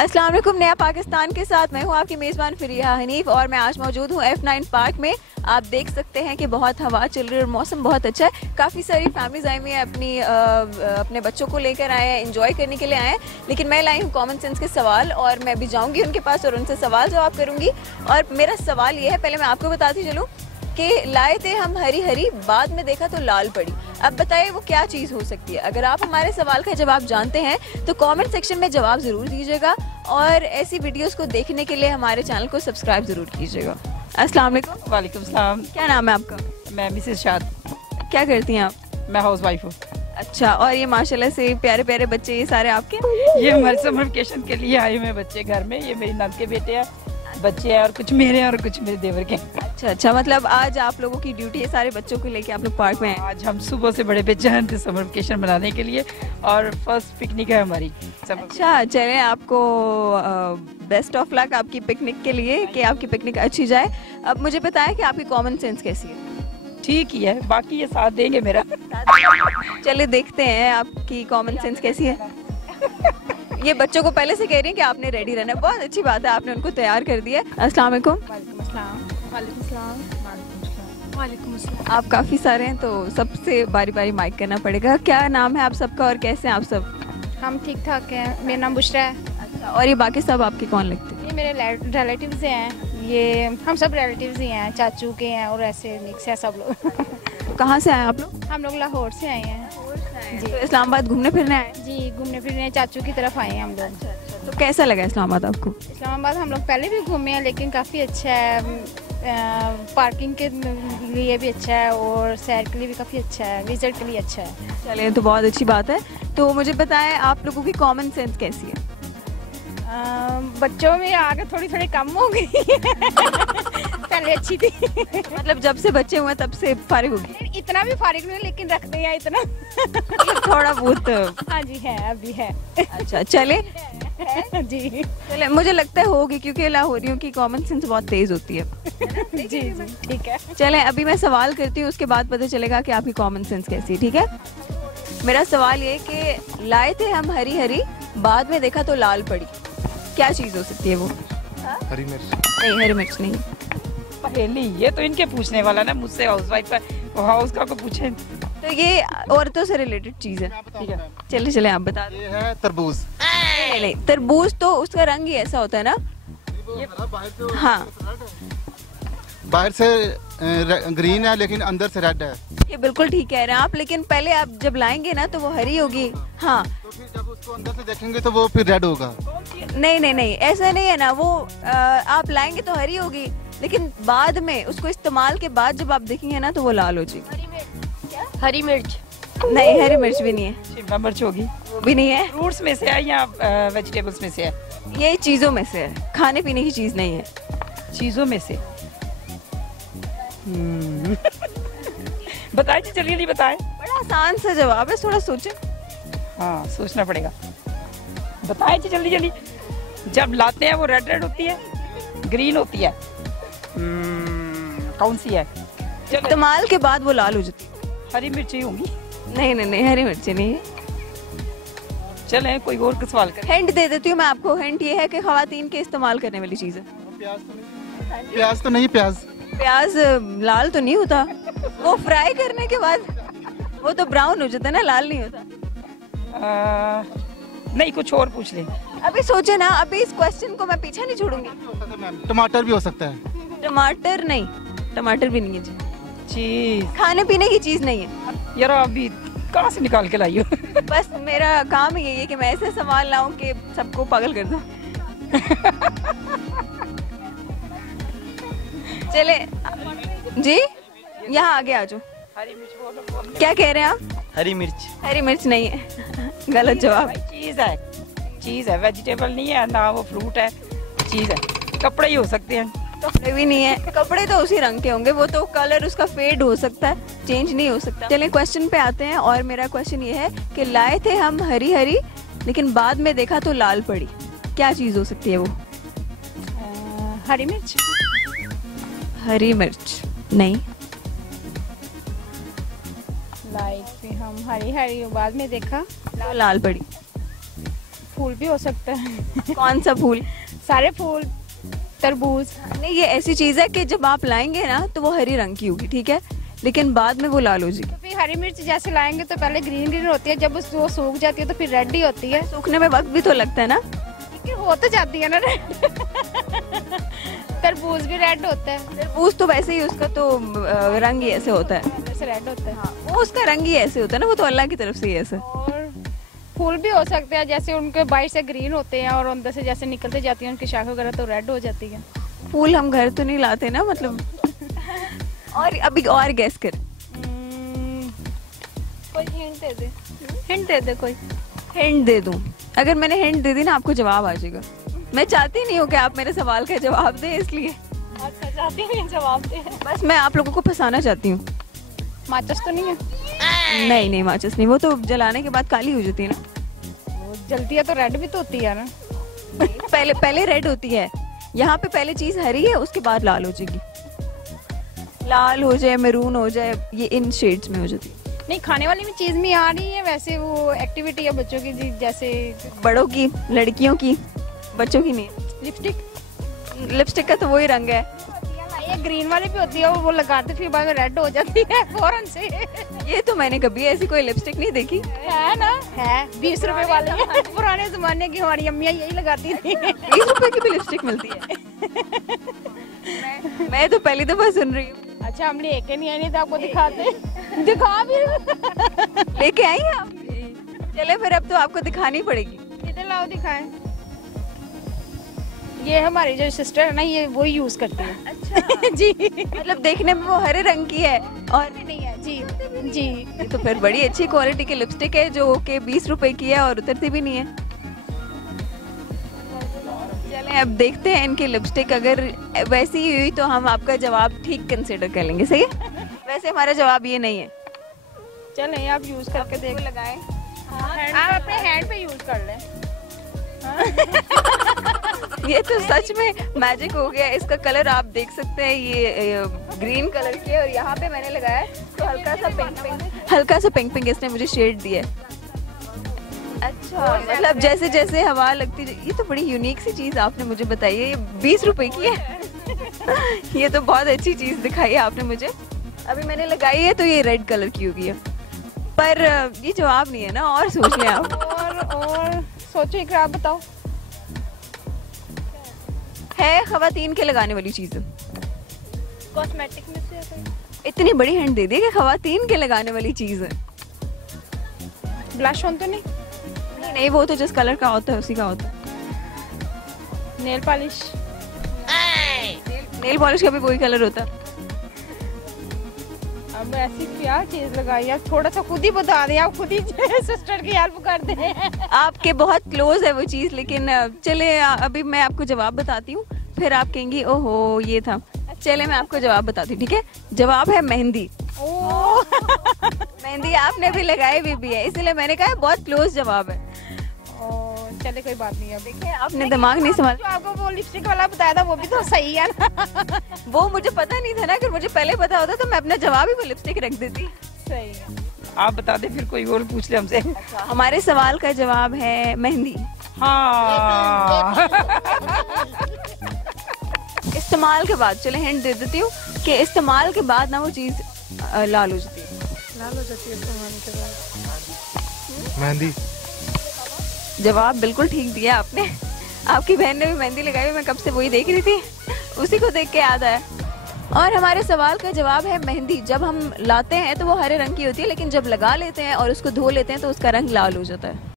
अस्सलाम वालेकुम। नया पाकिस्तान के साथ मैं हूँ आपकी मेज़बान फरीहा हनीफ और मैं आज मौजूद हूँ F9 पार्क में। आप देख सकते हैं कि बहुत हवा चल रही है और मौसम बहुत अच्छा है। काफ़ी सारी फैमिलीज आई हुई हैं, अपने बच्चों को लेकर आए हैं, इंजॉय करने के लिए आए हैं। लेकिन मैं लाई हूँ कॉमन सेंस के सवाल और मैं भी जाऊँगी उनके पास और उनसे सवाल जवाब करूँगी। और मेरा सवाल ये है, पहले मैं आपको बताती चलूँ कि लाए थे हम हरी हरी, बाद में देखा तो लाल पड़ी। अब बताइए वो क्या चीज़ हो सकती है। अगर आप हमारे सवाल का जवाब जानते हैं तो कमेंट सेक्शन में जवाब ज़रूर दीजिएगा और ऐसी वीडियोस को देखने के लिए हमारे चैनल को सब्सक्राइब ज़रूर कीजिएगा। अस्सलाम वालेकुम। वालेकुम सलाम। क्या नाम है आपका? मैं मिसेस शाद। क्या करती हैं आप? मैं हाउस वाइफ हूँ। अच्छा, और ये माशाल्लाह से प्यारे प्यारे बच्चे ये सारे आपके? ये हमारे समर वेकेशन के लिए आए हुए बच्चे घर में। ये मेरी नंद के बेटे हैं, बच्चे हैं, और कुछ मेरे हैं और कुछ मेरे देवर के। अच्छा, मतलब आज आप लोगों की ड्यूटी है सारे बच्चों को लेके आप लोग पार्क में हैं। आज हम सुबह से बड़े बेचैन थे समर वेकेशन मनाने के लिए और फर्स्ट पिकनिक है हमारी। अच्छा, चले आपको बेस्ट ऑफ लक आपकी पिकनिक के लिए, कि आपकी पिकनिक अच्छी जाए। अब मुझे बताएं कि आपकी कॉमन सेंस कैसी है? ठीक ही है, बाकी ये साथ देंगे मेरा। चले देखते हैं आपकी कॉमन सेंस कैसी है। ये बच्चों को पहले से कह रही हैं कि आपने रेडी रहना है। बहुत अच्छी बात है, आपने उनको तैयार कर दिया। अस्सलाम वालेकुम। वालेकुम अस्सलाम। आप काफ़ी सारे हैं तो सबसे बारी बारी माइक करना पड़ेगा। क्या नाम है आप सबका और कैसे हैं आप सब? हम ठीक ठाक हैं। मेरा नाम बुशरा है। अच्छा, और ये बाकी सब आपके कौन लगते हैं? ये मेरे रिलेटिव्स हैं। ये हम सब रिलेटिव्स ही हैं, चाचू के हैं और ऐसे मिक्स है सब लोग। कहाँ से आए आप लोग? हम लोग लाहौर से आए हैं जी। तो इस्लामाबाद घूमने फिरने आए? जी, घूमने फिरने चाचू की तरफ आए हैं हम लोग। तो कैसा लगा इस्लामाबाद आपको? इस्लामाबाद हम लोग पहले भी घूमे हैं लेकिन काफ़ी अच्छा है। पार्किंग के लिए भी अच्छा है और सैर के लिए भी काफ़ी अच्छा है, विजिट के लिए अच्छा है। चलिए, तो बहुत अच्छी बात है। तो मुझे बताएं आप लोगों की कॉमन सेंस कैसी है? बच्चों में आगे थोड़ी थोड़ी कम हो गई पहले अच्छी थी। मतलब जब से बच्चे हुए तब से फारिग होगी? इतना भी फारिग नहीं, लेकिन रखते हैं इतना। थोड़ा बहुत। हाँ जी है, अभी है। अच्छा, चले जी चले, मुझे लगता है होगी क्योंकि लाहौरियों की कॉमन सेंस बहुत तेज होती है। जी जी ठीक है। चलें, अभी मैं सवाल करती हूँ, उसके बाद पता चलेगा कि आपकी कॉमन सेंस कैसी है। ठीक है, मेरा सवाल ये कि लाए थे हम हरी हरी, बाद में देखा तो लाल पड़ी। क्या चीज़ हो सकती है वो? हरी मिर्च। नहीं, हरी मिर्च नहीं। पहेली ये तो इनके पूछने वाला ना, मुझसे हाउस वाइफ का, हाउस का को पूछे। तो ये औरतों से रिलेटेड चीज़ है। ठीक है, चले चले आप बता दें। ये है तरबूज। नहीं, तरबूज तो उसका रंग ही ऐसा होता है ना। हाँ, बाहर से ग्रीन है लेकिन अंदर से रेड है। ये बिल्कुल ठीक कह रहे हैं आप, लेकिन पहले आप जब लाएंगे ना तो वो हरी होगी। हाँ, तो फिर जब उसको अंदर से देखेंगे तो वो फिर रेड होगा। नहीं, ऐसा नहीं है ना। वो आप लाएंगे तो हरी होगी, लेकिन बाद में उसको इस्तेमाल के बाद जब आप देखेंगे ना तो वो लाल हो जाएगी। हरी मिर्च? नहीं, हरी मिर्च भी नहीं है। शिमला मिर्च होगी? वो भी नहीं है। फ्रूट्स में से है या वेजिटेबल्स में से है? ये चीज़ों में से है, खाने पीने की चीज़ नहीं है। चीजों में से। बताएं जी, जल्दी जल्दी बताएं। बड़ा आसान सा जवाब है, थोड़ा सोचें। हाँ, सोचना पड़ेगा। बताएं जी जल्दी जल्दी। जब लाते हैं वो रेड रेड होती है, ग्रीन होती है। कौन सी है? इस्तेमाल के बाद वो लाल हो जाती है। हरी मिर्ची होंगी? नहीं, हरी मिर्ची नहीं है। चलें कोई और का सवाल करें। हिंट दे देती हूँ मैं आपको। हिंट ये है कि खवातीन के इस्तेमाल करने वाली चीज़ है। प्याज तो नहीं, प्याज। प्याज लाल तो नहीं होता, वो फ्राई करने के बाद वो तो ब्राउन हो जाता है ना, लाल नहीं होता। नहीं, कुछ और पूछ लें। अभी सोचे ना, अभी इस क्वेश्चन को मैं पीछे नहीं छोड़ूंगी। टमाटर भी हो सकता है। टमाटर नहीं, टमाटर भी नहीं है जी। चीज? खाने पीने की चीज नहीं है। यार अभी कहाँ से निकाल के लाई हो? बस मेरा काम यही है कि मैं ऐसे सवाल लाऊं कि सबको पागल कर दूं। चले जी, यहाँ आगे आ जाओ। हरी मिर्च बोलो। क्या कह रहे हैं आप? हरी मिर्च। हरी मिर्च नहीं है। गलत जवाब। चीज है, चीज है, वेजिटेबल नहीं है ना, वो फ्रूट है, चीज है। कपड़े ही हो सकते हैं। कपड़े भी नहीं है। कपड़े तो उसी रंग के होंगे, वो तो कलर उसका फेड हो सकता है, चेंज नहीं हो सकता। चलिए क्वेश्चन पे आते हैं और मेरा क्वेश्चन ये है कि लाए थे हम हरी हरी, लेकिन बाद में देखा तो लाल पड़ी। क्या चीज़ हो सकती है वो? हरी मिर्च? हरी मिर्च नहीं। लाइक हम हरी हरी बाद में देखा तो लाल पड़ी। फूल भी हो सकता है। कौन सा फूल? सारे फूल, तरबूज। नहीं, ये ऐसी चीज है कि जब आप लाएंगे ना तो वो हरी रंग की होगी, ठीक है, लेकिन बाद में वो लाल हो जाएगी। तो फिर हरी मिर्च जैसे लाएंगे तो पहले ग्रीन ग्रीन होती है, जब वो सूख जाती है तो फिर रेड ही होती है। सूखने में वक्त भी तो लगता है ना। लेकिन हो तो जाती है ना रेड। तरबूज भी रेड होता है। तरबूज तो वैसे ही उसका तो रंग ही ऐसे होता है। जैसे रेड होता है। हाँ, वो उसका रंग ही ऐसे होता है ना, वो तो अल्लाह की तरफ से ही ऐसे। और फूल भी हो सकते हैं, जैसे उनके बाहर से ग्रीन होते हैं और अंदर से जैसे निकलते जाती है उनकी शाख वगैरह तो रेड हो जाती है। फूल हम घर तो नहीं लाते ना, मतलब। और अभी और गैस कर। कोई हिंट दे दे। हिंट दे दे कोई। हिंट दे दूं? अगर मैंने हिंट दे दी ना आपको जवाब आ जाएगा। मैं चाहती नहीं हूँ कि आप मेरे सवाल का जवाब दें, इसलिए। अच्छा, चाहती नहीं जवाब दे। बस मैं आप लोगों को फंसाना चाहती हूँ। माचिस तो नहीं है? नहीं, माचिस नहीं, वो तो जलाने के बाद काली हो जाती है ना। वो जलती है तो रेड भी तो होती है ना। पहले रेड होती है। यहाँ पे पहले चीज हरी है, उसके बाद लाल हो जाएगी। लाल हो जाए, मैरून हो जाए, ये इन शेड्स में हो जाती है। नहीं, खाने वाली भी चीज में आ रही है, वैसे वो एक्टिविटी है बच्चों की जैसे बड़ों की, लड़कियों की, बच्चों की नहीं। लिपस्टिक। लिपस्टिक का तो वही रंग है। ये ग्रीन वाली भी होती है, वो लगाते फिर बाद में रेड हो जाती है फौरन से। ये तो मैंने कभी ऐसी कोई लिपस्टिक नहीं देखी। है ना? है 20 रुपए वाली। पुराने जमाने की हमारी अम्मियाँ यही लगाती थी। 20 रुपए की भी लिपस्टिक मिलती है? मैं तो पहली दफा सुन रही हूँ। अच्छा, हम लेके नहीं आए, नहीं तो आपको दिखाते। दिखा भी। लेके आई हैं आप? चले फिर, अब तो आपको दिखानी पड़ेगी। इधर लाओ, दिखाएं। ये हमारी जो सिस्टर है ना, ये वो यूज करती है। अच्छा। जी। मतलब देखने में वो हरे रंग की है और नहीं है जी। जी। ये तो फिर बड़ी अच्छी क्वालिटी की लिपस्टिक है जो कि 20 रुपए की है और उतरती भी नहीं है। चलें, अब देखते हैं इनकी लिपस्टिक। अगर वैसी ही हुई तो हम आपका जवाब ठीक कंसिडर कर लेंगे। सही है? वैसे हमारा जवाब ये नहीं है। चलें, आप यूज करके देख लगाएं। आप अपने हैंड पे यूज कर लें। ये तो सच में मैजिक हो गया। इसका कलर आप देख सकते हैं, ये ग्रीन कलर की है और यहाँ पे मैंने लगाया तो हल्का सा पिंक इसने मुझे शेड दिया है। अच्छा, मतलब जैसे जैसे हवा लगती, ये तो बड़ी यूनिक सी चीज आपने मुझे बताई है। ये 20 रुपए की है। ये तो बहुत अच्छी चीज दिखाई है आपने मुझे। अभी मैंने लगाई है तो ये रेड कलर की होगी है, पर ये जवाब नहीं है ना, और सोच लें आप। और सोचो, एक आप बताओ। है खवातीन के लगाने वाली चीज। कॉस्मेटिक में से कोई? इतनी बड़ी हिंट दे दी कि खवातीन के लगाने वाली चीज है। ब्लश ऑन तो नहीं? नहीं, वो तो जिस कलर का होता है उसी का होता है। Nail polish? नेल पॉलिश का भी वही कलर होता है। अब ऐसी क्या चीज लगाई है? थोड़ा सा खुद ही बता दें, आप खुद ही सिस्टर की हेल्प कर दें। आपके बहुत क्लोज है वो चीज, लेकिन चले अभी मैं आपको जवाब बताती हूँ, फिर आप कहेंगी ओहो ये था। चले मैं आपको जवाब बताती हूँ, ठीक है? जवाब है मेहंदी। मेहंदी आपने भी लगाई भी है, इसीलिए मैंने कहा बहुत क्लोज जवाब है। चले, कोई बात नहीं है। देखिए, आपने दिमाग नहीं संभाला। जो आपको वो लिपस्टिक वाला बताया था वो भी तो सही है ना। वो मुझे पता नहीं था ना, अगर मुझे पहले पता होता तो मैं अपना जवाब ही वो लिपस्टिक रख देती। सही है। आप बता दे, फिर कोई और पूछ ले हमसे। अच्छा, हमारे सवाल का जवाब है मेहंदी। हाँ। इस्तेमाल के बाद, चले हिंट दे देती हूँ कि इस्तेमाल के बाद ना वो चीज लाल हो जाती है। लाल हो जाती है इस्तेमाल के बाद। मेहंदी। जवाब बिल्कुल ठीक दिया आपने। आपकी बहन ने भी मेहंदी लगाई हुई, मैं कब से वही देख रही थी, उसी को देख के याद आया। और हमारे सवाल का जवाब है मेहंदी। जब हम लाते हैं तो वो हरे रंग की होती है, लेकिन जब लगा लेते हैं और उसको धो लेते हैं तो उसका रंग लाल हो जाता है।